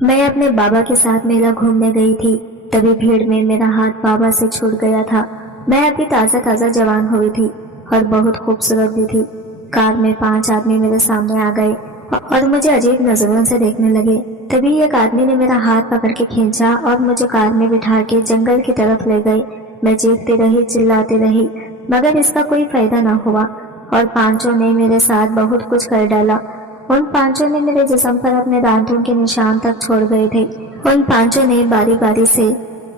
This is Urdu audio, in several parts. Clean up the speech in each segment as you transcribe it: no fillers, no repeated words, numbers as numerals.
میں اپنے بابا کے ساتھ میلہ گھومنے گئی تھی، تبھی بھیڑ میں میرا ہاتھ بابا سے چھوٹ گیا تھا۔ میں ابھی تازہ تازہ جوان ہوئی تھی اور بہت خوبصورت بھی تھی۔ کار میں 5 آدمی میرے سامنے آ گئے اور مجھے عجیب نظروں سے دیکھنے لگے۔ تبھی ایک آدمی نے میرا ہاتھ پکڑ کے کھینچا اور مجھے کار میں بٹھا کے جنگل کی طرف لے گئے۔ میں چیختی رہی، چلاتی رہی، مگر اس کا کوئی فائدہ نہ ہوا اور پانچوں نے میرے ساتھ بہت کچھ کر ڈالا۔ ان پانچوں نے میرے جسم پر اپنے دانتوں کے نشان تک چھوڑ گئے تھے۔ ان پانچوں نے باری باری سے،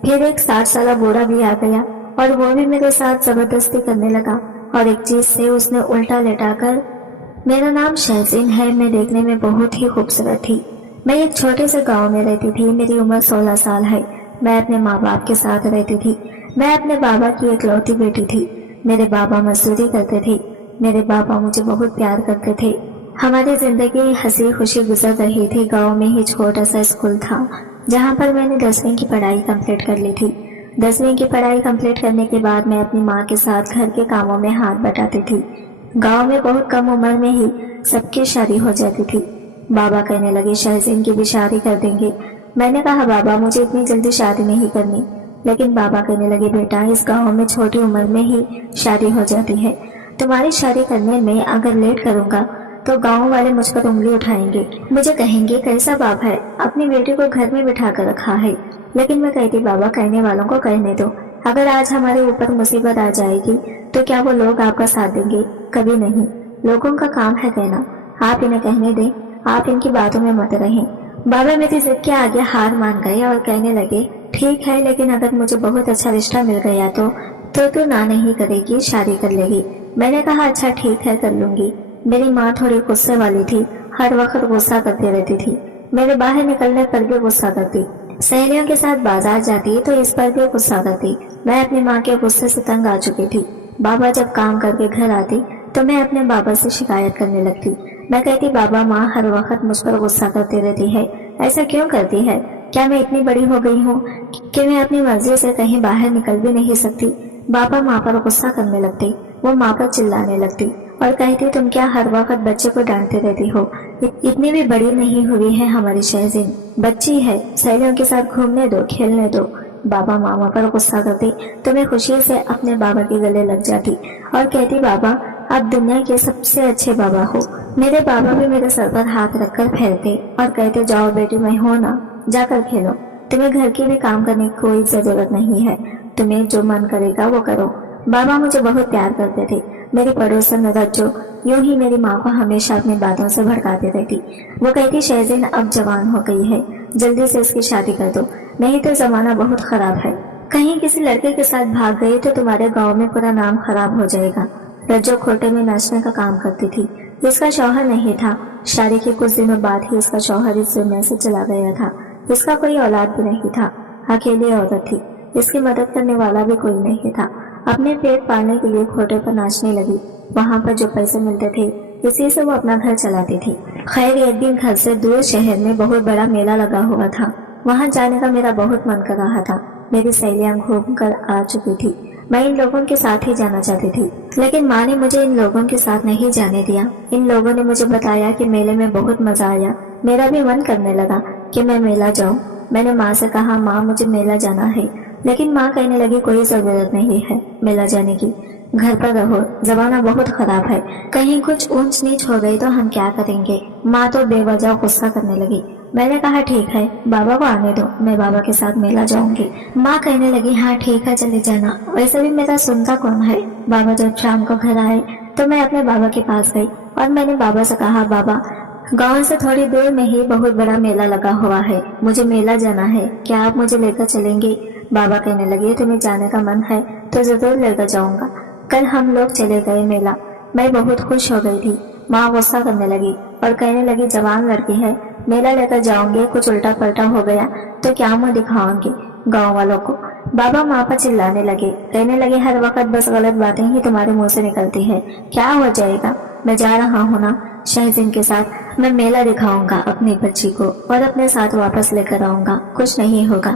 پھر ایک 60 سالہ بوڑھا بھی آ گیا اور وہ بھی میرے ساتھ زبردستی کرنے لگا اور ایک چیز سے اس نے الٹا لٹا کر، میرا نام شہزین ہے، میں دیکھنے میں بہت ہی خوبصورت تھی۔ میں ایک چھوٹے سے گاؤں میں رہتی تھی، میری عمر 16 سال ہے۔ میں اپنے ماں باپ کے ساتھ رہتی تھی۔ میں اپنے بابا کی اکلوتی بیٹی تھی۔ میرے بابا مزدوری کرتے تھے۔ میرے بابا مجھے بہت پیار کرتے تھے۔ ہماری زندگی ہنسی خوشی گزر رہی تھی۔ گاؤں میں ہی چھوٹا سا اسکول تھا جہاں پر میں نے 10ویں کی پڑھائی کمپلیٹ کر لی تھی۔ 10ویں کی پڑھائی کمپلیٹ کرنے کے بعد میں اپنی ماں کے ساتھ گھر کے کاموں میں ہاتھ بٹاتی تھی۔ گاؤں میں بہت کم عمر میں ہی سب کی شادی ہو جاتی تھی۔ بابا کہنے لگے شہزین کی بھی شادی کر دیں گے۔ میں نے کہا بابا مجھے اتنی جلدی شادی نہیں کرنی، لیکن بابا کہنے لگے بیٹا اس گاؤں میں چھوٹی عمر میں ہی شادی ہو جاتی ہے، تمہاری شادی کرنے میں اگر لیٹ کروں گا تو گاؤں والے مجھ پر انگلی اٹھائیں گے، مجھے کہیں گے کیسا باپ ہے، اپنی بیٹی کو گھر میں بٹھا کر رکھا ہے۔ لیکن میں کہتی بابا کہنے والوں کو کہنے دو، اگر آج ہمارے اوپر مصیبت آ جائے گی تو کیا وہ لوگ آپ کا ساتھ دیں گے؟ کبھی نہیں، لوگوں کا کام ہے کہنا، آپ انہیں کہنے دیں، آپ ان کی باتوں میں مت رہیں۔ بابا میری ضد کے آگے ہار مان گئے اور کہنے لگے ٹھیک ہے، لیکن اگر مجھے بہت اچھا رشتہ مل گیا تو نہ نہیں کرے گی، شادی کر لے گی۔ میں نے کہا اچھا ٹھیک ہے، کر لوں گی۔ میری ماں تھوڑی غصے والی تھی، ہر وقت غصہ کرتی رہتی تھی، میرے باہر نکلنے پر بھی غصہ کرتی، سہیلیوں کے ساتھ بازار جاتی تو اس پر بھی غصہ کرتی۔ میں اپنی ماں کے غصے سے تنگ آ چکی تھی۔ بابا جب کام کر کے گھر آتی تو میں اپنے بابا سے شکایت کرنے لگتی۔ میں کہتی بابا ماں ہر وقت مجھ پر غصہ کرتی رہتی ہے، ایسا کیوں کرتی ہے؟ کیا میں اتنی بڑی ہو گئی ہوں کہ میں اپنی مرضی سے کہیں باہر نکل بھی نہیں سکتی؟ بابا ماں پر غصہ کرنے لگتی، وہ ماں پر چلانے لگتی اور کہتی تم کیا ہر وقت بچے کو ڈانٹتے رہتی ہو، اتنی بھی بڑی نہیں ہوئی ہے ہماری شہزین، بچی ہے، سہیلیوں کے ساتھ گھومنے دو، کھیلنے دو۔ بابا ماما پر غصہ کرتی تو میں خوشی سے اپنے بابا کے گلے لگ جاتی اور کہتی بابا آپ دنیا کے سب سے اچھے بابا ہو۔ میرے بابا بھی میرے سر پر ہاتھ رکھ کر پھیرتے اور کہتے جاؤ بیٹی میں ہو نا، جا کر کھیلو، تمہیں گھر کی بھی کام کرنے کی کوئی ضرورت نہیں ہے، تمہیں جو من کرے گا وہ کرو۔ بابا مجھے بہت پیار کرتے تھے۔ میری پڑوسن رجو یوں ہی میری ماں کو ہمیشہ اپنی باتوں سے بھڑکاتی رہتی۔ وہ کہتی شہزین اب جوان ہو گئی ہے، جلدی سے اس کی شادی کر دو، نہیں تو زمانہ بہت خراب ہے، کہیں کسی لڑکے کے ساتھ بھاگ گئی تو تمہارے گاؤں میں پورا نام خراب ہو جائے گا۔ رجو کھوٹے میں ناچنے کا کام کرتی تھی، اس کا شوہر نہیں تھا، شادی کے کچھ دنوں بعد ہی اس کا شوہر اس دنیا سے چلا گیا تھا۔ اس کا کوئی اولاد بھی نہیں تھا، اکیلی عورت تھی، اس کی مدد کرنے والا بھی کوئی نہیں تھا۔ اپنے پیٹ پالنے کے لیے کھوٹے پر ناچنے لگی، وہاں پر جو پیسے ملتے تھے اسی سے وہ اپنا گھر چلاتی تھی۔ خیر ایک دن گھر سے دور شہر میں بہت بڑا میلہ لگا ہوا تھا، وہاں جانے کا میرا بہت من کر رہا تھا۔ میری سہیلیاں گھوم کر آ چکی تھی، میں ان لوگوں کے ساتھ ہی جانا چاہتی تھی، لیکن ماں نے مجھے ان لوگوں کے ساتھ نہیں جانے دیا۔ ان لوگوں نے مجھے بتایا کہ میلے میں بہت مزہ آیا، میرا بھی من کرنے لگا کہ میں میلہ جاؤں۔ میں نے ماں سے کہا ماں مجھے میلہ جانا ہے، لیکن ماں کہنے لگی کوئی ضرورت نہیں ہے میلہ جانے کی، گھر پر رہو، زمانہ بہت خراب ہے، کہیں کچھ اونچ نیچ ہو گئی تو ہم کیا کریں گے؟ ماں تو بے وجہ غصہ کرنے لگی۔ میں نے کہا ٹھیک ہے، بابا کو آنے دو، میں بابا کے ساتھ میلہ جاؤں گی۔ ماں کہنے لگی ہاں ٹھیک ہے چلے جانا، ویسے بھی میرا سنتا کون ہے۔ بابا جب شام کو گھر آئے تو میں اپنے بابا کے پاس گئی اور میں نے بابا سے کہا بابا گاؤں سے تھوڑی دور میں ہی بہت بڑا میلہ لگا ہوا ہے، مجھے میلہ جانا ہے، کیا آپ مجھے لے کر چلیں گے؟ بابا کہنے لگے تمہیں جانے کا من ہے تو ضرور لے کر جاؤں گا۔ کل ہم لوگ چلے گئے میلہ، میں بہت خوش ہو گئی تھی۔ ماں غصہ کرنے لگی اور کہنے لگی جوان لڑکی ہے، میلہ لے کر جاؤں گے، کچھ الٹا پلٹا ہو گیا تو کیا منہ دکھاؤں گی گاؤں والوں کو؟ بابا ماں پر چلانے لگے، کہنے لگے ہر وقت بس غلط باتیں ہی تمہارے منہ سے نکلتی ہے، کیا ہو جائے گا؟ میں جا رہا ہوں نا شہزین کے ساتھ، میں میلہ دکھاؤں گا اپنی بچی کو اور اپنے ساتھ واپس لے کر آؤں گا، کچھ نہیں ہوگا۔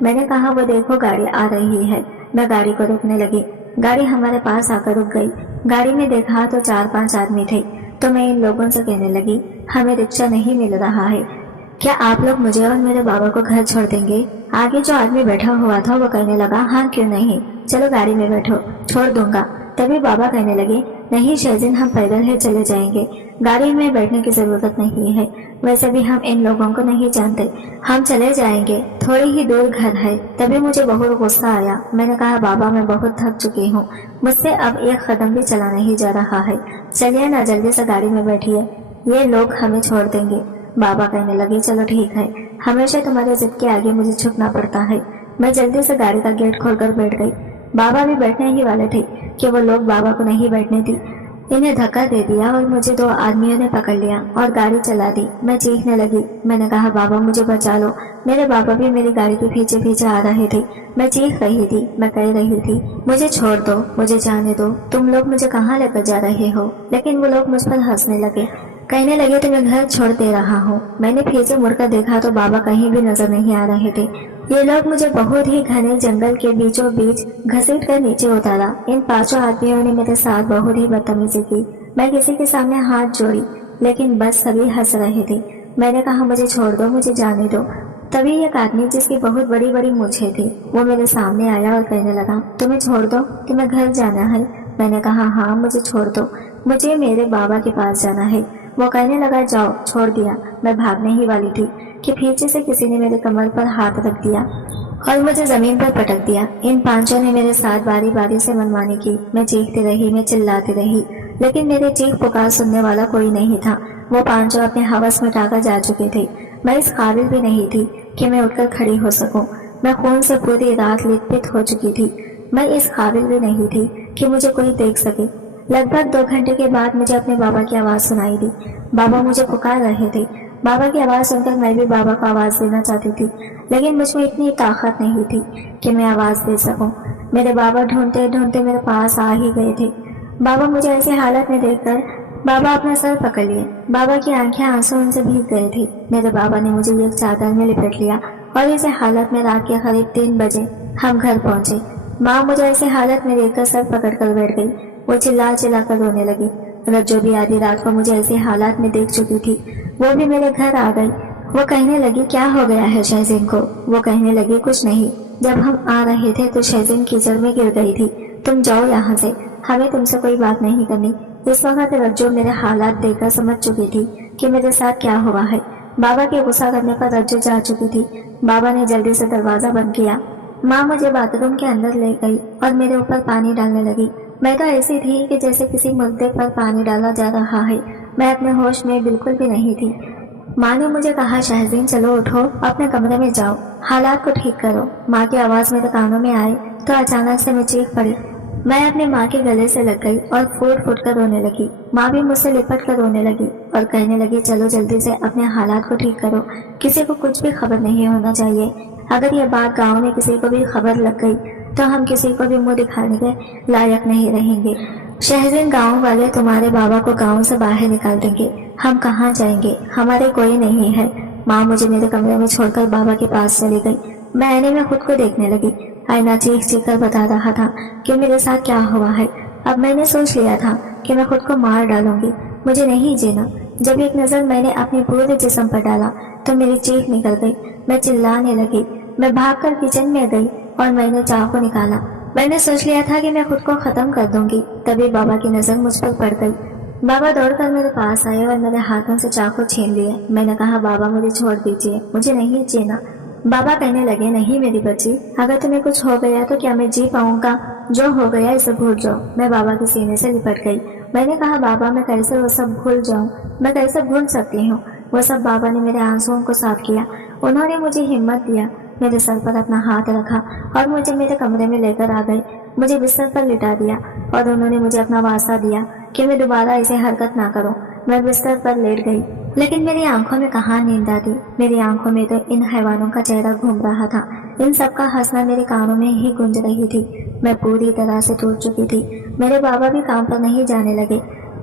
میں نے کہا وہ دیکھو گاڑی آ رہی ہے۔ میں گاڑی کو روکنے لگی، گاڑی ہمارے پاس آ کر رک گئی۔ گاڑی میں دیکھا تو 4-5 آدمی تھے، تو میں ان لوگوں سے کہنے لگی ہمیں رکشہ نہیں مل رہا ہے، کیا آپ لوگ مجھے اور میرے بابا کو گھر چھوڑ دیں گے؟ آگے جو آدمی بیٹھا ہوا تھا وہ کہنے لگا ہاں کیوں نہیں، چلو گاڑی میں بیٹھو، چھوڑ دوں گا۔ تبھی بابا کہنے لگے نہیں شہزین، ہم پیدل ہی چلے جائیں گے، گاڑی میں بیٹھنے کی ضرورت نہیں ہے، ویسے بھی ہم ان لوگوں کو نہیں جانتے، ہم چلے جائیں گے، تھوڑی ہی دور گھر ہے۔ تبھی مجھے بہت غصہ آیا، میں نے کہا بابا میں بہت تھک چکی ہوں، مجھ سے اب ایک قدم بھی چلا نہیں جا رہا ہے، چلیے نا جلدی سے گاڑی میں بیٹھیے، یہ لوگ ہمیں چھوڑ دیں گے۔ بابا کہنے لگے چلو ٹھیک ہے، ہمیشہ تمہارے ضد کے آگے مجھے جھکنا پڑتا ہے۔ میں جلدی سے گاڑی کا گیٹ کھول کر بیٹھ گئی۔ بابا بھی بیٹھنے ہی والے تھے کہ وہ لوگ بابا کو نہیں بیٹھنے دی، انہیں دھکا دے دیا اور مجھے 2 آدمیوں نے پکڑ لیا اور گاڑی چلا دی۔ میں چیخنے لگی، میں نے کہا بابا مجھے بچا لو۔ میرے بابا بھی میری گاڑی کے پیچھے پیچھے آ رہے تھے۔ میں چیخ رہی تھی، میں کہہ رہی تھی مجھے چھوڑ دو، مجھے جانے دو، تم لوگ مجھے کہاں لے کر جا رہے ہو؟ لیکن وہ لوگ مجھ پر ہنسنے لگے، کہنے لگے تمہیں گھر چھوڑ دے رہا ہوں۔ میں نے پیچھے مڑ کر دیکھا تو بابا کہیں بھی نظر نہیں آ رہے تھے۔ یہ لوگ مجھے بہت ہی گھنے جنگل کے بیچوں بیچ گھسیٹ کر نیچے اتارا۔ ان 5 آدمیوں نے میرے ساتھ بہت ہی بدتمیزی کی۔ میں کسی کے سامنے ہاتھ جوڑی، لیکن بس سبھی ہنس رہے تھے۔ میں نے کہا مجھے چھوڑ دو، مجھے جانے دو۔ تبھی ایک آدمی جس کی بہت بڑی بڑی مونچھیں تھی وہ میرے سامنے آیا اور کہنے لگا تمہیں چھوڑ دو، تمہیں گھر جانا ہے؟ میں نے کہا ہاں مجھے چھوڑ دو، مجھے میرے بابا کے پاس جانا ہے۔ وہ کہنے لگا جاؤ، چھوڑ دیا۔ میں بھاگنے ہی والی تھی کہ پیچھے سے کسی نے میرے کمر پر ہاتھ رکھ دیا اور مجھے زمین پر پٹک دیا۔ ان 5 نے میرے ساتھ باری باری سے منمانی کی۔ میں چیختی رہی، میں چلاتی رہی، لیکن میرے چیخ پکار سننے والا کوئی نہیں تھا۔ وہ 5 اپنے ہوس مٹا کر جا چکے تھے۔ میں اس قابل بھی نہیں تھی کہ میں اٹھ کر کھڑی ہو سکوں۔ میں خون سے پوری رات لت پت ہو چکی تھی۔ میں اس قابل بھی نہیں تھی کہ مجھے کوئی دیکھ سکے۔ لگ بھگ 2 گھنٹے کے بعد مجھے اپنے بابا کی آواز سنائی دی۔ بابا مجھے پکار رہے تھے۔ بابا کی آواز سن کر میں بھی بابا کو آواز دینا چاہتی تھی، لیکن مجھ میں اتنی طاقت نہیں تھی کہ میں آواز دے سکوں۔ میرے بابا ڈھونڈتے ڈھونڈتے میرے پاس آ ہی گئے تھے۔ بابا مجھے ایسی حالت میں دیکھ کر بابا اپنا سر پکڑ لیے۔ بابا کی آنکھیں آنسو ان سے بھیگ گئے تھے۔ میرے بابا نے مجھے ایک چادر میں لپٹ لیا اور اسی حالت میں رات کے قریب 3 بجے ہم گھر پہنچے۔ ماں مجھے ایسی حالت میں دیکھ کر سر پکڑ کر بیٹھ گئی۔ وہ چلا چلا کر رونے لگی۔ رجو بھی آدھی رات کو مجھے ایسی حالات میں دیکھ چکی تھی، وہ بھی میرے گھر آ گئی۔ وہ کہنے لگی کیا ہو گیا ہے شہزین کو؟ وہ کہنے لگی کچھ نہیں، جب ہم آ رہے تھے تو شہزین کیچڑ میں گر گئی تھی، تم جاؤ یہاں سے، ہمیں تم سے کوئی بات نہیں کرنی۔ اس وقت رجو میرے حالات دیکھ کر سمجھ چکی تھی کہ میرے ساتھ کیا ہوا ہے۔ بابا کے غصہ کرنے پر رجو جا چکی تھی۔ بابا نے جلدی سے دروازہ بند کیا۔ ماں مجھے باتھ روم کے اندر لے گئی اور میرے اوپر پانی ڈالنے لگی۔ میں تو ایسی تھی کہ جیسے کسی مردے پر پانی ڈالا جا رہا ہے، میں اپنے ہوش میں بالکل بھی نہیں تھی۔ ماں نے مجھے کہا شہزین چلو اٹھو، اپنے کمرے میں جاؤ، حالات کو ٹھیک کرو۔ ماں کی آواز میرے کانوں میں آئی تو اچانک سے میں چیخ پڑی۔ میں اپنے ماں کے گلے سے لگ گئی اور پھوٹ پھوٹ کر رونے لگی۔ ماں بھی مجھ سے لپٹ کر رونے لگی اور کہنے لگی چلو جلدی سے اپنے حالات کو ٹھیک کرو، کسی کو کچھ بھی خبر نہیں ہونا چاہیے۔ اگر یہ بات گاؤں میں کسی کو بھی خبر لگ گئی تو ہم کسی کو بھی منہ دکھانے کے لائق نہیں رہیں گے۔ شہزین گاؤں والے تمہارے بابا کو گاؤں سے باہر نکال دیں گے، ہم کہاں جائیں گے، ہمارے کوئی نہیں ہے۔ ماں مجھے میرے کمرے میں چھوڑ کر بابا کے پاس چلی گئی۔ میں آئینے میں خود کو دیکھنے لگی۔ آئینہ چیخ چیخ کر بتا رہا تھا کہ میرے ساتھ کیا ہوا ہے۔ اب میں نے سوچ لیا تھا کہ میں خود کو مار ڈالوں گی، مجھے نہیں جینا۔ جب ایک نظر میں نے اپنے پورے جسم پر ڈالا تو میری چیخ نکل گئی، میں چلانے لگی۔ میں بھاگ کر کچن میں گئی اور میں نے چاقو نکالا۔ میں نے سوچ لیا تھا کہ میں خود کو ختم کر دوں گی، تبھی بابا کی نظر مجھ پر پڑ گئی۔ بابا دوڑ کر میرے پاس آئے اور میرے ہاتھوں سے چاقو چھین لیے۔ میں نے کہا بابا مجھے چھوڑ دیجیے، مجھے نہیں جینا۔ بابا کہنے لگے نہیں میری بچی، اگر تمہیں کچھ ہو گیا تو کیا میں جی پاؤں گا؟ جو ہو گیا اسے بھول جاؤ۔ میں بابا کے سینے سے لپٹ گئی۔ میں نے کہا بابا میں کیسے وہ سب بھول جاؤں، میں کیسے بھول سکتی ہوں وہ سب؟ بابا نے میرے آنسوؤں کو صاف کیا۔ انہوں نے مجھے ہمت دیا، میرے سر پر اپنا ہاتھ رکھا اور مجھے میرے کمرے میں لے کر آ گئے۔ مجھے بستر پر لٹا دیا اور انہوں نے مجھے اپنا واسطہ دیا کہ میں دوبارہ ایسے حرکت نہ کروں۔ میں بستر پر لیٹ گئی، لیکن میری آنکھوں میں کہاں نیند آتی، میری آنکھوں میں تو ان حیوانوں کا چہرہ گھوم رہا تھا۔ ان سب کا ہنسنا میرے کانوں میں ہی گونج رہی تھی۔ میں پوری طرح سے ٹوٹ چکی تھی۔ میرے بابا بھی کام پر نہیں جانے لگے،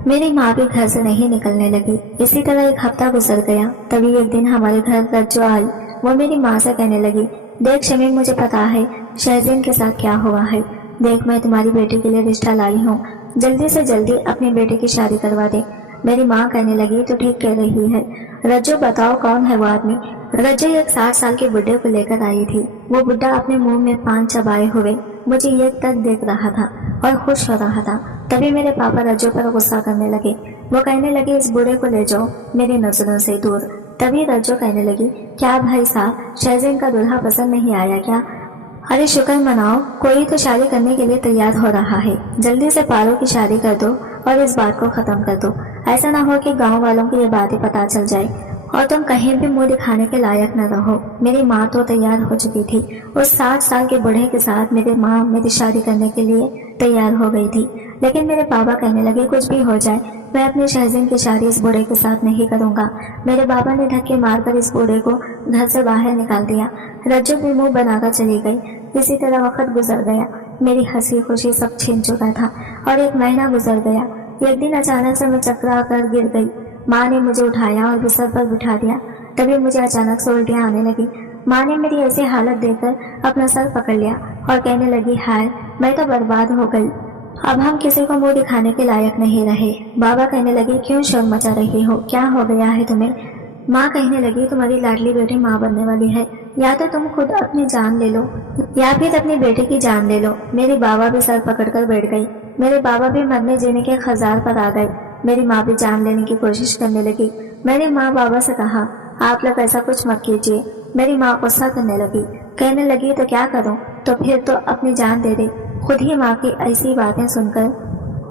میری ماں بھی گھر سے نہیں نکلنے لگی۔ اسی طرح ایک ہفتہ گزر گیا۔ تبھی ایک دن ہمارے گھر رجو آئی۔ وہ میری ماں سے کہنے لگی دیکھ شمیم، مجھے پتا ہے شہزین کے ساتھ کیا ہوا ہے۔ دیکھ، میں تمہاری بیٹی کے لیے رشتہ لائی ہوں، جلدی سے جلدی اپنی بیٹی کی شادی کروا دے۔ میری ماں کہنے لگی تو ٹھیک کہہ رہی ہے، رجو بتاؤ کون ہے وہ آدمی؟ رجو ایک 60 سال کے بڈھے کو لے کر آئی تھی۔ وہ بڈھا اپنے منہ میں پان چبائے ہوئے مجھے ایک تک دیکھ رہا تھا اور خوش ہو رہا تھا۔ تبھی میرے پاپا رجو پر غصہ کرنے لگے۔ وہ کہنے لگے اس بوڑھے کو لے جاؤ میری نظروں سے دور۔ تبھی رجو کہنے لگی، کیا بھائی صاحب شہزین کا دلہا پسند نہیں آیا کیا؟ ارے شکر مناؤ، کوئی تو شادی کرنے کے لیے تیار ہو رہا ہے، جلدی سے پارو کی شادی کر دو اور اس بات کو ختم کر دو۔ ایسا نہ ہو کہ گاؤں والوں کو یہ باتیں پتہ چل جائے اور تم کہیں بھی منہ دکھانے کے لائق نہ رہو۔ میری ماں تو تیار ہو چکی تھی، اس 60 سال کے بوڑھے کے ساتھ میری ماں میری شادی کرنے کے لیے تیار ہو گئی تھی، لیکن میرے بابا کہنے لگے کچھ بھی ہو جائے میں اپنی شہزین کی شادی اس بوڑھے کے ساتھ نہیں کروں گا۔ میرے بابا نے دھکے مار کر اس بوڑھے کو گھر سے باہر نکال دیا۔ رجو بھی منہ بنا کر چلی گئی۔ اسی طرح وقت گزر گیا، میری ہنسی خوشی سب چھین چکا تھا اور ایک مہینہ گزر گیا۔ ایک دن اچانک سے میں چکرا کر گر گئی۔ ماں نے مجھے اٹھایا اور بستر پر بٹھا دیا۔ تبھی مجھے اچانک سے الٹیاں آنے لگی۔ ماں نے میری ایسی حالت دیکھ کر اپنا سر پکڑ لیا اور کہنے لگی، ہائے میں تو برباد ہو گئی، اب ہم کسی کو منہ دکھانے کے لائق نہیں رہے۔ بابا کہنے لگے، کیوں شور مچا رہی ہو، کیا ہو گیا ہے تمہیں؟ ماں کہنے لگی، تمہاری لاڈلی بیٹی ماں بننے والی ہے، یا تو تم خود اپنی جان لے لو یا پھر اپنی بیٹی کی جان لے لو۔ میری بابا بھی سر پکڑ کر بیٹھ گئی۔ میرے بابا بھی مرنے جینے کے خزار پر آ گئے۔ میری ماں بھی جان لینے کی کوشش کرنے لگی۔ میری ماں بابا سے کہا، آپ لوگ ایسا کچھ مت کیجیے۔ میری ماں غصہ کرنے لگی، کہنے لگی تو کیا کروں، تو پھر تو اپنی جان دے دے۔ خود ہی ماں کی ایسی باتیں سن کر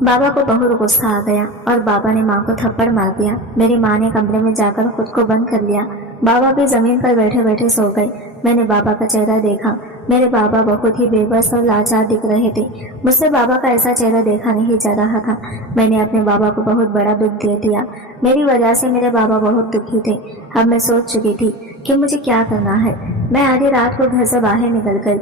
بابا کو بہت غصہ آ گیا اور بابا نے ماں کو تھپڑ مار دیا۔ میری ماں نے کمرے میں جا کر خود کو بند کر لیا۔ بابا بھی زمین پر بیٹھے بیٹھے سو گئے۔ میں نے بابا کا چہرہ دیکھا، میرے بابا بہت ہی بے بس اور لاچار دکھ رہے تھے۔ مجھ سے بابا کا ایسا چہرہ دیکھا نہیں جا رہا تھا۔ میں نے اپنے بابا کو بہت بڑا دکھ دے دیا۔ میری وجہ سے میرے بابا بہت دکھی تھے۔ اب میں سوچ چکی تھی کہ مجھے کیا کرنا ہے۔ میں آدھی رات کو گھر سے باہر نکل گئی۔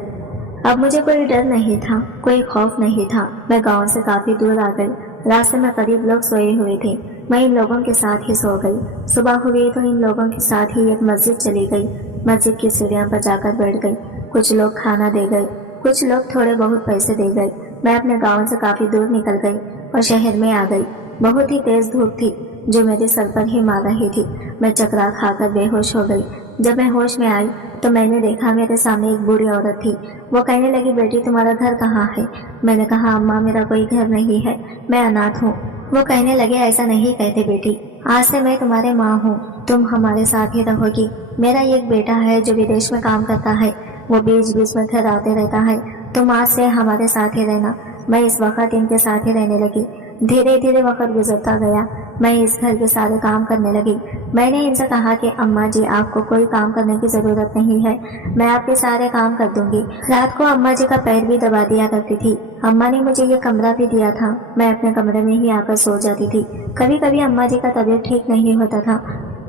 اب مجھے کوئی ڈر نہیں تھا، کوئی خوف نہیں تھا۔ میں گاؤں سے کافی دور آ گئی۔ راستے میں قریب لوگ سوئے ہوئے تھے، میں ان لوگوں کے ساتھ ہی سو گئی۔ صبح ہوئی تو ان لوگوں کے ساتھ ہی ایک مسجد چلی گئی۔ مسجد کی سیڑھیاں پر جا کر بیٹھ گئی۔ کچھ لوگ کھانا دے گئے، کچھ لوگ تھوڑے بہت پیسے دے گئے۔ میں اپنے گاؤں سے کافی دور نکل گئی اور شہر میں آ گئی۔ بہت ہی تیز دھوپ تھی جو میرے سر پر ہی مار رہی تھی۔ میں چکرا کھا کر بے ہوش ہو گئی۔ جب میں ہوش میں آئی تو میں نے دیکھا میرے سامنے ایک بوڑھی عورت تھی۔ وہ کہنے لگی، بیٹی تمہارا گھر کہاں ہے؟ میں نے کہا، اماں میرا کوئی گھر نہیں ہے، میں اناتھ ہوں۔ وہ کہنے لگے، ایسا نہیں کہتے بیٹی، آج سے میں تمہارے ماں ہوں، تم ہمارے ساتھ ہی رہو گی۔ میرا ایک بیٹا ہے جو ودیش میں کام کرتا ہے، وہ بیچ بیچ میں گھر آتے رہتا ہے، تم آج سے ہمارے ساتھ ہی رہنا۔ میں اس وقت ان کے ساتھ ہی رہنے لگی۔ دھیرے دھیرے وقت گزرتا گیا، میں اس گھر کے سارے کام کرنے لگی۔ میں نے ان سے کہا کہ اماں جی آپ کو کوئی کام کرنے کی ضرورت نہیں ہے، میں آپ کے سارے کام کر دوں گی۔ رات کو اماں جی کا پیر بھی دبا دیا کرتی تھی۔ اماں نے مجھے یہ کمرہ بھی دیا تھا، میں اپنے کمرے میں ہی آ کر سو جاتی تھی۔ کبھی کبھی اماں جی کا طبیعت ٹھیک نہیں ہوتا تھا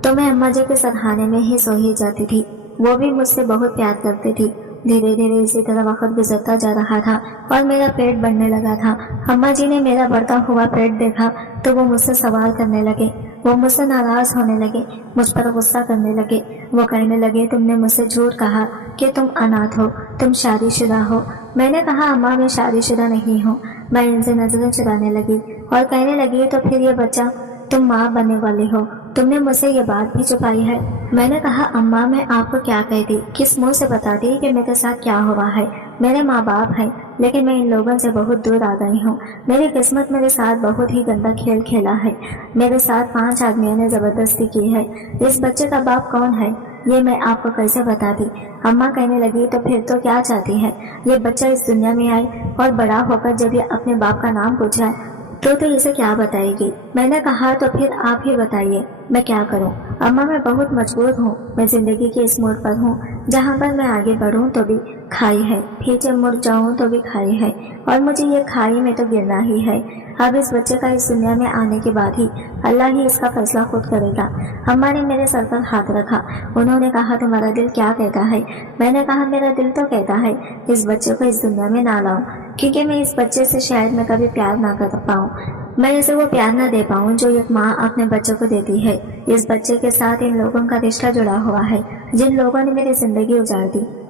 تو میں اماں جی کے سرہانے میں ہی سو ہی جاتی تھی۔ وہ بھی مجھ سے بہت پیار کرتے تھی۔ دھیرے دھیرے اسی طرح وقت گزرتا جا رہا تھا اور میرا پیٹ بڑھنے لگا تھا۔ اماں جی نے میرا بڑھتا ہوا پیٹ دیکھا تو وہ مجھ سے سوال کرنے لگے، وہ مجھ سے ناراض ہونے لگے، مجھ پر غصہ کرنے لگے۔ وہ کہنے لگے، تم نے مجھ سے جھوٹ کہا کہ تم اناتھ ہو، تم شادی شدہ ہو۔ میں نے کہا، اماں میں شادی شدہ نہیں ہوں۔ میں ان سے نظریں چرانے لگی اور کہنے لگی، تو پھر یہ بچہ تم ماں بننے والی ہو، تم نے مجھ سے یہ بات بھی چھپائی ہے۔ میں نے کہا، اماں میں آپ کو کیا کہتی، کس منہ سے بتاتی کہ میرے ساتھ کیا ہوا ہے؟ میرے ماں باپ ہیں لیکن میں ان لوگوں سے بہت دور آ گئی ہوں۔ میری قسمت میرے ساتھ بہت ہی گندا کھیل کھیلا ہے۔ میرے ساتھ 5 آدمیوں نے زبردستی کی ہے۔ اس بچے کا باپ کون ہے یہ میں آپ کو کیسے بتاتی؟ اماں کہنے لگی، تو پھر تو کیا چاہتی ہے؟ یہ بچہ اس دنیا میں آئے اور بڑا ہو کر جب یہ اپنے باپ کا نام پوچھا تو اسے کیا بتائے گی؟ میں نے کہا، تو پھر آپ ہی بتائیے میں کیا کروں؟ اماں میں بہت مجبور ہوں، میں زندگی کے اس موڑ پر ہوں جہاں پر میں آگے بڑھوں تو بھی کھائی ہے، پیچھے مڑ جاؤں تو بھی کھائی ہے، اور مجھے یہ کھائی میں تو گرنا ہی ہے۔ اب اس بچے کا اس دنیا میں آنے کے بعد ہی اللہ ہی اس کا فیصلہ خود کرے گا۔ اماں نے میرے سر پر ہاتھ رکھا، انہوں نے کہا، تمہارا دل کیا کہتا ہے؟ میں نے کہا، میرا دل تو کہتا ہے اس بچے کو اس دنیا میں نہ لاؤں، کیونکہ میں اس بچے سے شاید میں کبھی پیار نہ کر پاؤں، میں اسے وہ پیار نہ دے پاؤں جو ایک ماں اپنے بچوں کو دیتی ہے۔ اس بچے کے ساتھ ان لوگوں کا رشتہ جڑا ہوا ہے جن لوگوں نے میری زندگی اجاڑ دی۔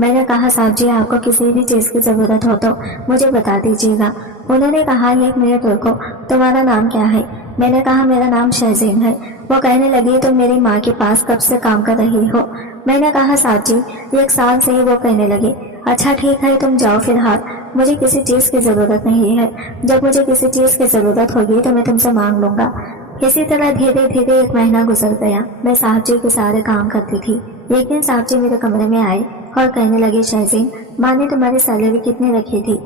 میں نے کہا صاحب جی آپ کو کسی بھی چیز کی ضرورت ہو تو مجھے بتا دیجیے گا۔ انہوں نے کہا 1 منٹ رکو، تمہارا نام کیا ہے؟ میں نے کہا میرا نام شہزین ہے۔ وہ کہنے لگی تم میری ماں کے پاس کب سے کام کر رہی ہو؟ میں نے کہا صاحب جی 1 سال سے ہی۔ وہ کہنے لگے اچھا ٹھیک ہے تم جاؤ فی الحال، مجھے کسی چیز کی ضرورت نہیں ہے، جب مجھے کسی چیز کی ضرورت ہوگی تو میں تم سے مانگ لوں گا۔ اسی طرح دھیرے دھیرے 1 مہینہ گزر گیا۔ میں صاحب جی کے سارے کام کرتی تھی۔ ایک دن صاحب جی میرے کمرے میں آئے اور کہنے لگے شہزین ماں نے تمہاری سیلری کتنی رکھی تھی؟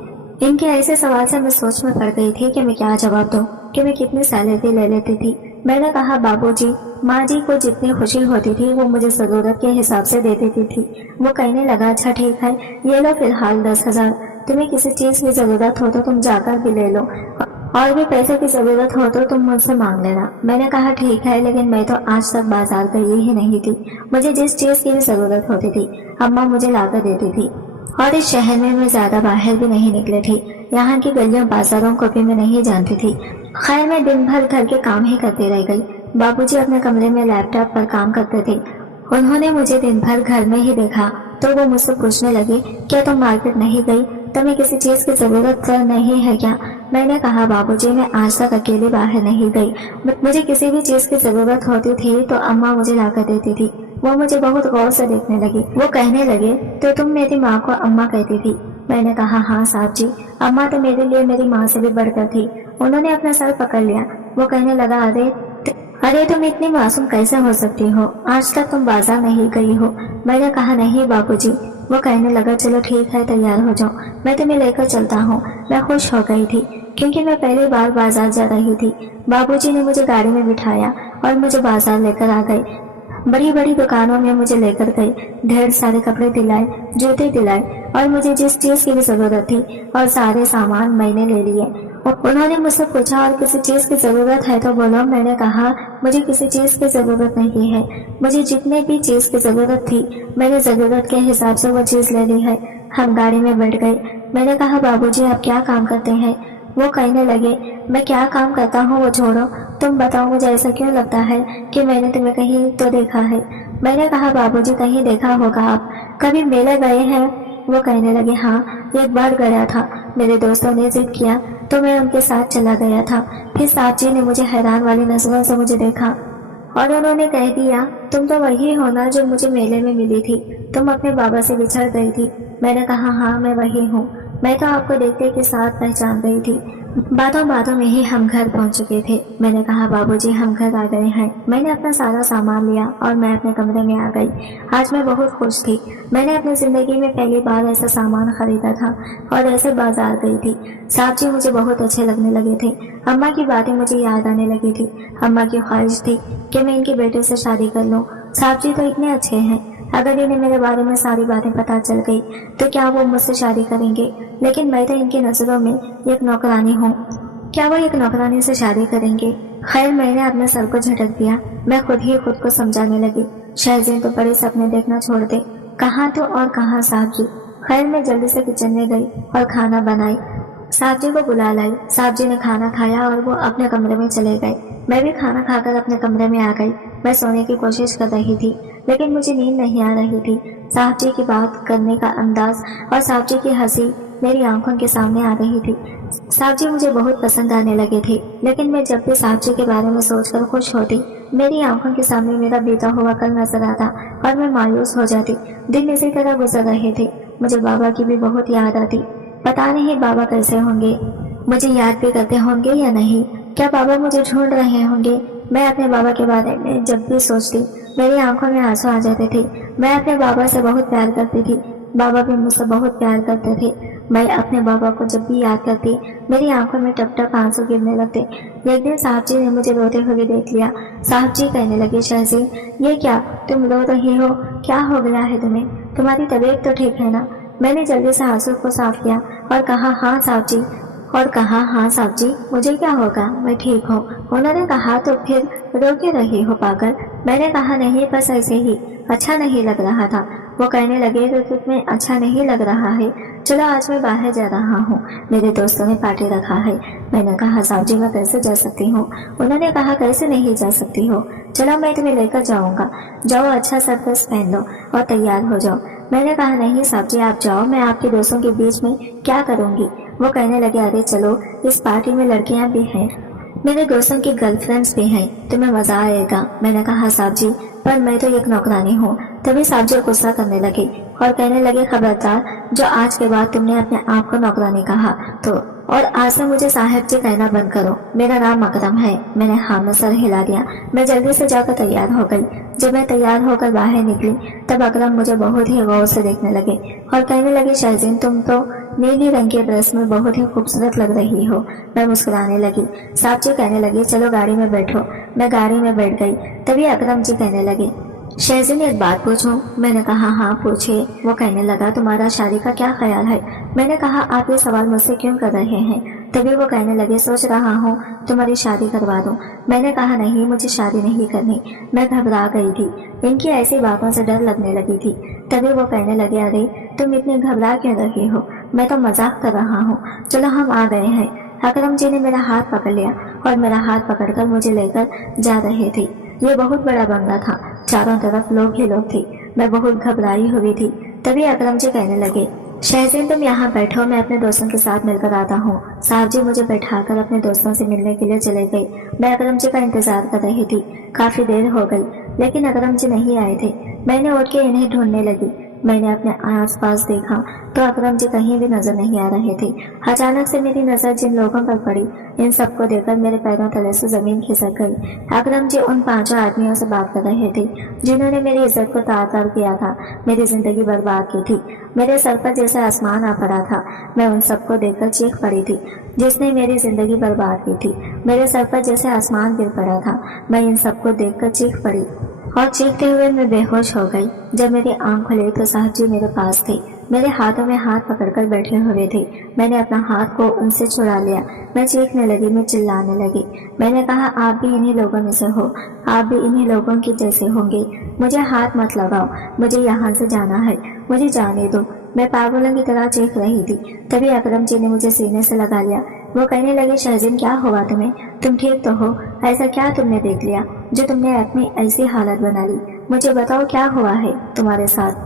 ان کے ایسے سوال سے میں سوچ میں پڑ گئی تھی کہ میں کیا جواب دوں کہ میں کتنی سیلری لے لیتی تھی۔ میں نے کہا بابو جی ماں جی کو جتنی خوشی ہوتی تھی وہ مجھے ضرورت کے حساب سے دے دیتی تھی۔ وہ کہنے لگا اچھا ٹھیک ہے یہ لو فی الحال 10,000، تمہیں کسی چیز کی ضرورت ہو تو تم جا کر بھی لے لو، اور بھی پیسے کی ضرورت ہو تو تم مجھ سے مانگ لینا۔ میں نے کہا ٹھیک ہے، لیکن میں تو آج تک بازار گئی ہی نہیں تھی۔ مجھے جس چیز کی بھی ضرورت ہوتی تھی اماں مجھے لا کر دیتی تھی، اور اس شہر میں زیادہ باہر بھی نہیں نکلی تھی، یہاں کی گلیوں بازاروں کو بھی میں نہیں جانتی تھی۔ خیر میں دن بھر گھر کے کام ہی کرتی رہ گئی۔ بابو جی اپنے کمرے میں لیپ ٹاپ پر کام کرتے تھے۔ انہوں نے مجھے دن بھر گھر میں ہی دیکھا تو وہ مجھ سے پوچھنے لگے کیا تم مارکیٹ نہیں گئی؟ تمہیں کسی چیز کی ضرورت نہیں ہے کیا؟ میں نے کہا بابو جی میں آج تک اکیلے باہر نہیں گئی، مجھے کسی بھی چیز کی ضرورت ہوتی تھی تو اماں مجھے لا کر دیتی تھی۔ وہ مجھے بہت غور سے دیکھنے لگی۔ وہ کہنے لگے تو تم میری ماں کو اماں کہتی تھی؟ میں نے کہا ہاں صاحب جی، اماں تو میرے لیے میری ماں سے بھی بڑھ کر تھی۔ انہوں نے اپنا سر پکڑ لیا۔ وہ کہنے لگا ارے تم اتنی معصوم کیسے ہو سکتی ہو؟ آج تک تم بازار نہیں گئی ہو۔ میں نے کہا نہیں بابو جی۔ وہ کہنے لگا چلو ٹھیک ہے تیار ہو جاؤ، میں تمہیں لے کر چلتا ہوں۔ میں خوش ہو گئی تھی کیونکہ میں پہلی بار بازار جا رہی تھی۔ بابو جی نے مجھے گاڑی میں بٹھایا اور مجھے بازار لے کر آ گئے۔ بڑی بڑی دکانوں میں مجھے لے کر گئے، ڈھیر سارے کپڑے دلائے، جوتے دلائے، اور مجھے جس چیز کی بھی ضرورت تھی اور سارے سامان میں نے لے لیے۔ انہوں نے مجھ سے پوچھا اور کسی چیز کی ضرورت ہے تو بولو؟ میں نے کہا مجھے کسی چیز کی ضرورت نہیں ہے، مجھے جتنے بھی چیز کی ضرورت تھی میں نے ضرورت کے حساب سے وہ چیز لے لی ہے۔ ہم گاڑی میں بیٹھ گئے۔ میں نے کہا بابو جی آپ کیا کام کرتے ہیں؟ وہ کہنے لگے میں کیا کام کرتا ہوں وہ چھوڑو، تم بتاؤ مجھے ایسا کیوں لگتا ہے کہ میں نے تمہیں کہیں تو دیکھا ہے؟ میں نے کہا بابو جی کہیں دیکھا ہوگا، آپ کبھی میلے گئے ہیں؟ وہ کہنے لگے ہاں 1 بار گیا تھا، میرے دوستوں نے ضد کیا تو میں ان کے ساتھ چلا گیا تھا۔ پھر صاحب جی نے مجھے حیران والی نظروں سے مجھے دیکھا اور انہوں نے کہہ دیا تم تو وہی ہو نا جو مجھے میلے میں ملی تھی، تم اپنے بابا سے بچھڑ گئی تھی۔ میں نے کہا ہاں میں وہی ہوں، میں تو آپ کو دیکھتے کے ساتھ پہچان گئی تھی۔ باتوں میں ہی ہم گھر پہنچ چکے تھے۔ میں نے کہا بابو جی ہم گھر آ گئے ہیں۔ میں نے اپنا سارا سامان لیا اور میں اپنے کمرے میں آ گئی۔ آج میں بہت خوش تھی، میں نے اپنی زندگی میں پہلی بار ایسا سامان خریدا تھا اور ایسے بازار گئی تھی۔ صاحب جی مجھے بہت اچھے لگنے لگے تھے۔ اماں کی باتیں مجھے یاد آنے لگی تھی۔ اماں کی خواہش تھی کہ میں ان کے بیٹے سے شادی کر لوں۔ صاحب جی تو اتنے اچھے ہیں، اگر انہیں میرے بارے میں ساری باتیں پتہ چل گئی تو کیا وہ مجھ سے شادی کریں گے؟ لیکن میں تو ان کی نظروں میں ایک نوکرانی ہوں، کیا وہ ایک نوکرانی سے شادی کریں گے؟ خیر میں نے اپنے سر کو جھٹک دیا۔ میں خود کو سمجھانے لگی شہزین تو بڑے سپنے دیکھنا چھوڑ دے، کہاں تو اور کہاں صاحب جی۔ خیر میں جلدی سے کچن میں گئی اور کھانا بنائی، صاحب جی کو بلا لائی۔ صاحب جی نے کھانا کھایا اور وہ اپنے کمرے میں چلے گئے۔ میں بھی کھانا کھا کر اپنے کمرے میں آ گئی۔ میں سونے کی کوشش کر رہی تھی لیکن مجھے نیند نہیں آ رہی تھی۔ صاحب جی کی بات کرنے کا انداز اور صاحب جی کی ہنسی میری آنکھوں کے سامنے آ رہی تھی۔ صاحب جی مجھے بہت پسند آنے لگے تھے، لیکن میں جب بھی صاحب جی کے بارے میں سوچ کر خوش ہوتی میری آنکھوں کے سامنے میرا بیتا ہوا کل نظر آتا اور میں مایوس ہو جاتی۔ دن اسی طرح گزر رہے تھے۔ مجھے بابا کی بھی بہت یاد آتی، پتا نہیں بابا کیسے ہوں گے، مجھے یاد بھی کرتے ہوں گے یا نہیں، کیا بابا مجھے ڈھونڈ رہے ہوں گے؟ میں اپنے بابا کے بارے میں جب بھی سوچتی میری آنکھوں میں آنسو آ جاتے تھے۔ میں اپنے بابا سے بہت پیار کرتی تھی، بابا بھی مجھ سے بہت پیار کرتے تھے۔ میں اپنے بابا کو جب بھی یاد کرتی میری آنکھوں میں ٹپ ٹپ آنسو گرنے لگتے۔ ایک دن صاحب جی نے مجھے روتے ہوئے دیکھ لیا۔ صاحب جی کہنے لگے شہزین یہ کیا تم رو رہی ہو؟ کیا ہو گیا ہے تمہیں؟ تمہاری طبیعت تو ٹھیک ہے نا؟ میں نے جلدی سے آنسو کو صاف کیا اور کہا ہاں صاحب جی مجھے کیا ہوگا، میں ٹھیک ہوں۔ انہوں نے کہا تو پھر رو کیوں رہی ہو پاگل؟ میں نے کہا نہیں بس ایسے ہی، اچھا نہیں لگ رہا تھا۔ وہ کہنے لگے کہ تمہیں اچھا نہیں لگ رہا ہے، چلو آج میں باہر جا رہا ہوں، میرے دوستوں نے پارٹی رکھا ہے۔ میں نے کہا صاحب جی میں کیسے جا سکتی ہوں؟ انہوں نے کہا کیسے نہیں جا سکتی ہو، چلو میں تمہیں لے کر جاؤں گا، جاؤ اچھا سا ڈریس پہن لو اور تیار ہو جاؤ، میں نے کہا نہیں صاحب جی آپ جاؤ, میں آپ کے دوستوں کے بیچ میں کیا کروں گی. وہ کہنے لگے ارے چلو اس پارٹی میں لڑکیاں بھی ہیں, میرے دوستوں کی گرل فرینڈز بھی ہیں, تمہیں مزہ آئے گا. میں نے کہا صاحب جی پر میں تو ایک نوکرانی ہوں. تبھی صاحب جی غصہ کرنے لگے اور کہنے لگے خبردار جو آج کے بعد تم نے اپنے آپ کو نوکرانی کہا تو, اور آج سے مجھے صاحب جی کہنا بند کرو, میرا نام اکرم ہے. میں نے ہاں میں سر ہلا دیا. میں جلدی سے جا کر تیار ہو گئی. جب میں تیار ہو کر باہر نکلی تب اکرم مجھے بہت ہی غور سے دیکھنے لگے اور کہنے لگے شہزین تم تو نیلی رنگ کے ڈریس میں بہت ہی خوبصورت لگ رہی ہو. میں مسکرانے لگی. صاحب جی کہنے لگے چلو گاڑی میں بیٹھو. میں گاڑی میں بیٹھ گئی. تبھی اکرم جی کہنے لگے شہزین ایک بات پوچھوں. میں نے کہا ہاں پوچھے. وہ کہنے لگا تمہارا شادی کا کیا خیال ہے. میں نے کہا آپ یہ سوال مجھ سے کیوں کر رہے ہیں. تبھی وہ کہنے لگے سوچ رہا ہوں تمہاری شادی کروا دوں. میں نے کہا نہیں مجھے شادی نہیں کرنی. میں گھبرا گئی تھی, ان کی ایسی باتوں سے ڈر لگنے لگی تھی. تبھی وہ کہنے لگے ارے تم اتنے گھبرا کیوں رہی ہو, میں تو مذاق کر رہا ہوں, چلو ہم آ گئے ہیں. اکرم جی نے میرا ہاتھ پکڑ لیا اور میرا ہاتھ پکڑ کر مجھے لے کر جا رہے تھے. یہ بہت بڑا بنگلہ تھا, چاروں طرف لوگ ہی لوگ تھے. میں بہت گھبرائی ہوئی تھی. تبھی اکرم جی کہنے لگے شہزین تم یہاں بیٹھو, میں اپنے دوستوں کے ساتھ مل کر آتا ہوں. صاحب جی مجھے بیٹھا کر اپنے دوستوں سے ملنے کے لیے چلے گئے. میں اکرم جی کا انتظار کر رہی تھی. کافی دیر ہو گئی لیکن اکرم جی نہیں آئے تھے. میں نے اٹھ کے انہیں ڈھونڈنے لگی. میں نے اپنے آس پاس دیکھا تو اکرم جی کہیں بھی نظر نہیں آ رہے تھے. اچانک سے میری نظر جن لوگوں پر پڑی ان سب کو دیکھ کر میرے پیروں تلے سے زمین کھسک گئی. اکرم جی ان 5 آدمیوں سے بات کر رہے تھے جنہوں نے میری عزت کو تار تار کیا تھا, میری زندگی برباد کی تھی. میرے سر پر جیسے آسمان آ پڑا تھا. میں ان سب کو دیکھ کر چیخ پڑی تھی. جس نے میری زندگی برباد کی تھی, میرے سر پر جیسے آسمان گر پڑا تھا. میں ان سب کو دیکھ کر چیخ پڑی اور چیختے ہوئے میں بے ہوش ہو گئی. جب میری آنکھ کھلی تو صاحب جی میرے پاس تھے, میرے ہاتھوں میں ہاتھ پکڑ کر بیٹھے ہوئے تھے. میں نے اپنا ہاتھ کو ان سے چھڑا لیا. میں چیخنے لگی, میں چلانے لگی. میں نے کہا آپ بھی انہی لوگوں میں سے ہو, آپ بھی انہی لوگوں کی جیسے ہوں گے. مجھے ہاتھ مت لگاؤ, مجھے یہاں سے جانا ہے, مجھے جانے دو. میں پاگلوں کی طرح چیخ رہی تھی. تبھی اکرم جی نے مجھے سینے سے لگا لیا. وہ کہنے لگے شہزین کیا ہوا تمہیں, تم ٹھیک تو ہو, ایسا کیا تم نے دیکھ لیا جو تم نے اپنی ایسی حالت بنا لی. مجھے بتاؤ کیا ہوا ہے تمہارے ساتھ,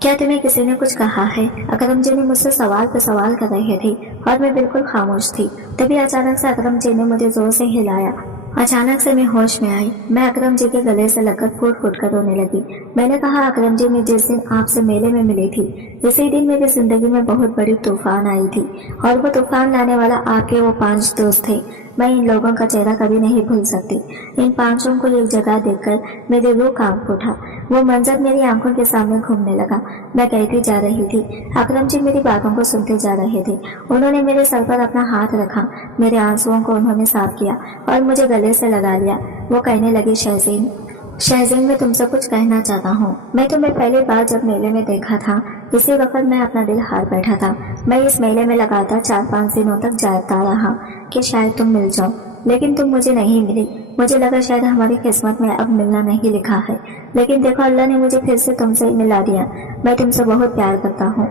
کیا تمہیں کسی نے کچھ کہا ہے. اکرم جی نے مجھ سے سوال پہ سوال کر رہے تھے اور میں بالکل خاموش تھی. تبھی اچانک سے اکرم جی نے مجھے زور سے ہلایا. اچانک سے میں ہوش میں آئی. میں اکرم جی کے گلے سے لگ کر پھوٹ پھوٹ کر رونے لگی. میں نے کہا اکرم جی میں جس دن آپ سے میلے میں ملی تھی اسی دن میری زندگی میں بہت بڑی طوفان آئی تھی اور وہ طوفان لانے والا آپ کے وہ 5 دوست تھے. میں ان لوگوں کا چہرہ کبھی نہیں بھول سکتی. ان 5 کو ایک جگہ دیکھ کر میری روح کانپ اٹھا. وہ منظر میری آنکھوں کے سامنے گھومنے لگا. میں کہتی جا رہی تھی, اکرم جی میری باتوں کو سنتے جا رہے تھے. انہوں نے میرے سر پر اپنا ہاتھ رکھا, میرے آنسوؤں کو انہوں نے صاف کیا اور مجھے گلے سے لگا لیا. وہ کہنے لگے شہزین میں تم سے کچھ کہنا چاہتا ہوں. میں تمہیں پہلی بار جب میلے میں دیکھا تھا اسی وقت میں اپنا دل ہار بیٹھا تھا. میں اس میلے میں لگاتار 4-5 دنوں تک جاتا رہا کہ شاید تم مل جاؤ, لیکن تم مجھے نہیں ملی. مجھے لگا شاید ہماری قسمت میں اب ملنا نہیں لکھا ہے, لیکن دیکھو اللہ نے مجھے پھر سے تم سے ملا دیا. میں تم سے بہت پیار کرتا ہوں.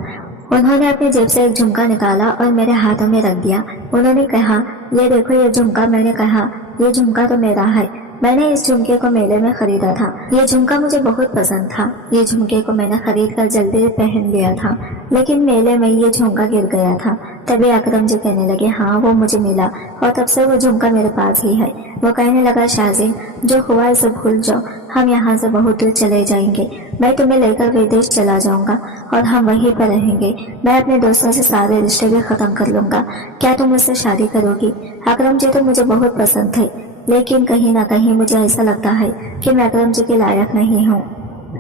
انہوں نے اپنی جیب سے ایک جھمکا نکالا اور میرے ہاتھوں میں رکھ دیا. انہوں نے کہا یہ دیکھو یہ جھمکا. میں نے کہا یہ جھمکا تو میرا ہے. میں نے اس جھمکے کو میلے میں خریدا تھا. یہ جھمکا مجھے بہت پسند تھا. یہ جھمکے کو میں نے خرید کر جلدی پہن لیا تھا, لیکن میلے میں یہ جھمکا گر گیا تھا. تبھی اکرم جی کہنے لگے ہاں وہ مجھے ملا اور تب سے وہ جھمکا میرے پاس ہی ہے. وہ کہنے لگا شہزین جو ہوا اسے بھول جاؤ, ہم یہاں سے بہت دور چلے جائیں گے. میں تمہیں لے کر ودیش چلا جاؤں گا اور ہم وہیں پر رہیں گے. میں اپنے دوستوں سے سارے رشتے بھی ختم کر لوں گا. کیا تم مجھ سے شادی کرو گی. اکرم جی تو مجھے بہت پسند تھے, لیکن کہیں نہ کہیں مجھے ایسا لگتا ہے کہ میں اکرم جی کے لائق نہیں ہوں.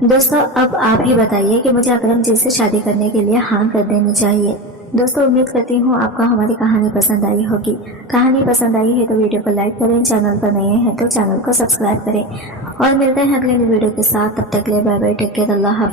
دوستو اب آپ ہی بتائیے کہ مجھے اکرم جی سے شادی کرنے کے لیے ہاں کر دینی چاہیے. دوستو امید کرتی ہوں آپ کو ہماری کہانی پسند آئی ہوگی. کہانی پسند آئی ہے تو ویڈیو کو لائک کریں, چینل پر نئے ہیں تو چینل کو سبسکرائب کریں اور ملتے ہیں اگلے ویڈیو کے ساتھ. تب تک کے لیے بائے بائے, ٹیک کیئر, اللہ حافظ.